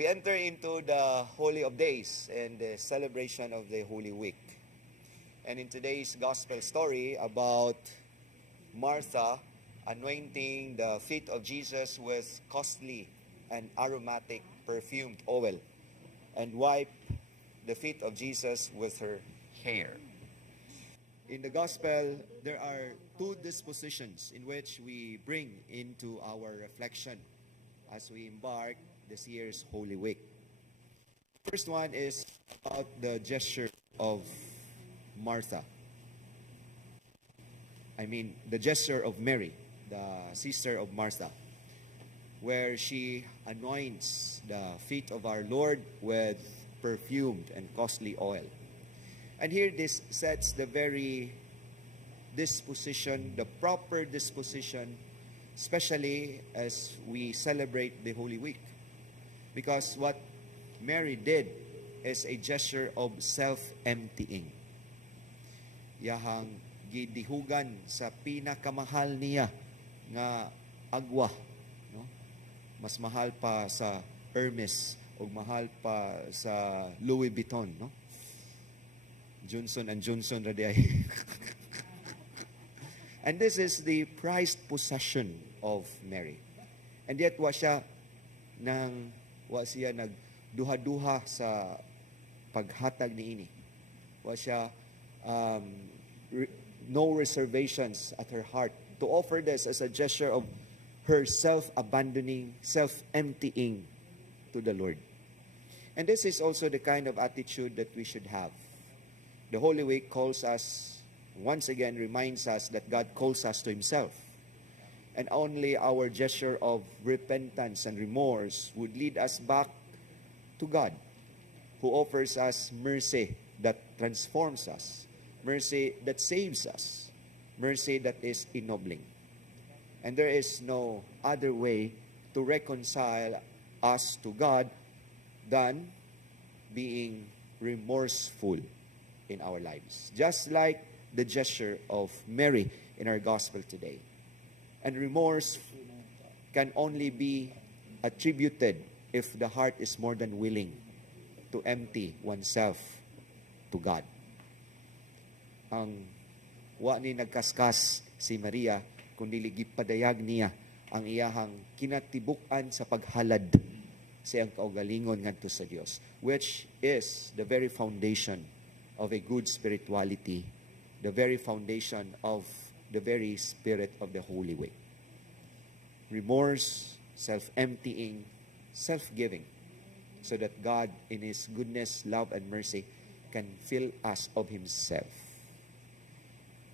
We enter into the Holy of Days and the celebration of the Holy Week. And in today's gospel story about Martha anointing the feet of Jesus with costly and aromatic perfumed oil and wipe the feet of Jesus with her hair. In the gospel, there are two dispositions in which we bring into our reflection as we embark this year's Holy Week. First one is about the gesture of Martha. The gesture of Mary, the sister of Martha, where she anoints the feet of our Lord with perfumed and costly oil. And here this sets the very disposition, the proper disposition, especially as we celebrate the Holy Week. Because what Mary did is a gesture of self-emptying. Yahang gidihugan sa pinakamahal niya nga agwa, no? Mas mahal pa sa Hermes o mahal pa sa Louis Vuitton, no? Johnson & Johnson radi ay. And this is the prized possession of Mary. And yet wa siya nagduha-duha sa paghatag niini. Wa siya no reservations at her heart to offer this as a gesture of her self-abandoning, self-emptying to the Lord. And this is also the kind of attitude that we should have. The Holy Week calls us, once again reminds us that God calls us to Himself. And only our gesture of repentance and remorse would lead us back to God, who offers us mercy that transforms us, mercy that saves us, mercy that is ennobling. And there is no other way to reconcile us to God than being remorseful in our lives. Just like the gesture of Mary in our gospel today. And remorse can only be attributed if the heart is more than willing to empty oneself to God. Ang wa ni nagkaskas si Maria, kundi gipadayag niya ang iyahang kinatibuk-an sa paghalad sa iyang kaugalingon ngadto sa Dios, which is the very foundation of a good spirituality, the very foundation of the very spirit of the Holy Week. Remorse, self-emptying, self-giving, so that God, in His goodness, love, and mercy, can fill us of Himself.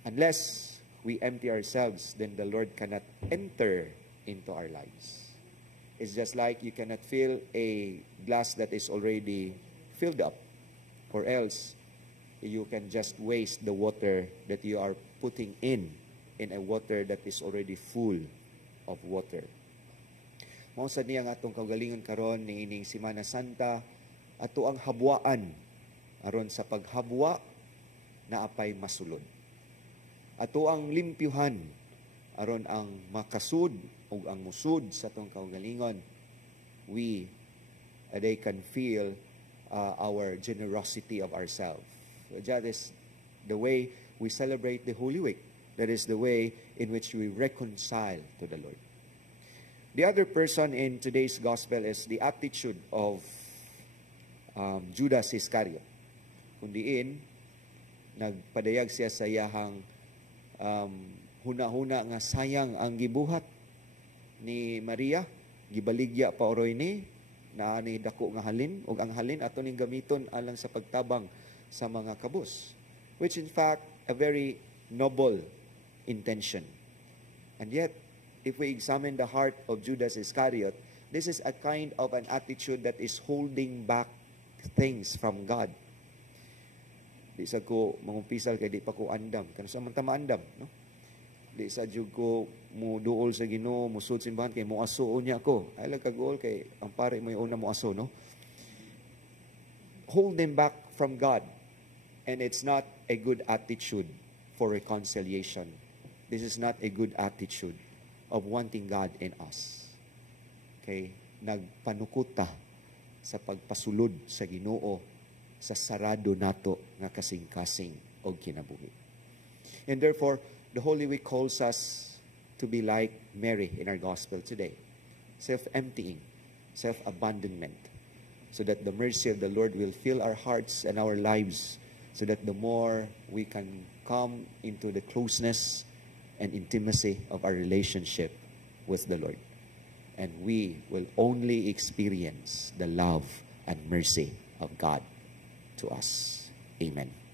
Unless we empty ourselves, then the Lord cannot enter into our lives. It's just like you cannot fill a glass that is already filled up, or else you can just waste the water that you are putting in a water that is already full of water. Mausad niya nga atong kaugalingon karon ni ining Semana Santa, ato ang habwaan aron sa paghabwa na apay masulod. Ato ang limpyuhan aron ang makasud ug ang musud sa atong kaugalingon. They can feel our generosity of ourselves. That is the way we celebrate the Holy Week. That is the way in which we reconcile to the Lord. The other person in today's gospel is the attitude of Judas Iscariot. Kundiin, nagpadayag siya sa iyahang huna-huna nga sayang ang gibuhat ni Maria, gibaligya pa oroy ni, na ni dako nga halin, ug ang halin ato ning gamiton alang sa pagtabang sa mga kabus. Which in fact, a very noble intention. And yet, if we examine the heart of Judas Iscariot, this is a kind of an attitude that is holding back things from God. Di sa ko mangumpisal kay di pa ko andam. Kano sa man ta maandam, no? Di sa jud ko mo duol sa Ginoo, musud simbahan kay mo asuon niya ko. Ay lang kagol kay ang pare mo una mo aso, no? Hold them back from God. And it's not a good attitude for reconciliation. This is not a good attitude of wanting God in us. Okay? Nagpanukuta sa pagpasulod sa Ginoo sa sarado nato nga kasing-kasing og kinabuhi. And therefore, the Holy Week calls us to be like Mary in our gospel today. Self-emptying, self-abandonment, so that the mercy of the Lord will fill our hearts and our lives, so that the more we can come into the closeness and intimacy of our relationship with the Lord. And we will only experience the love and mercy of God to us. Amen.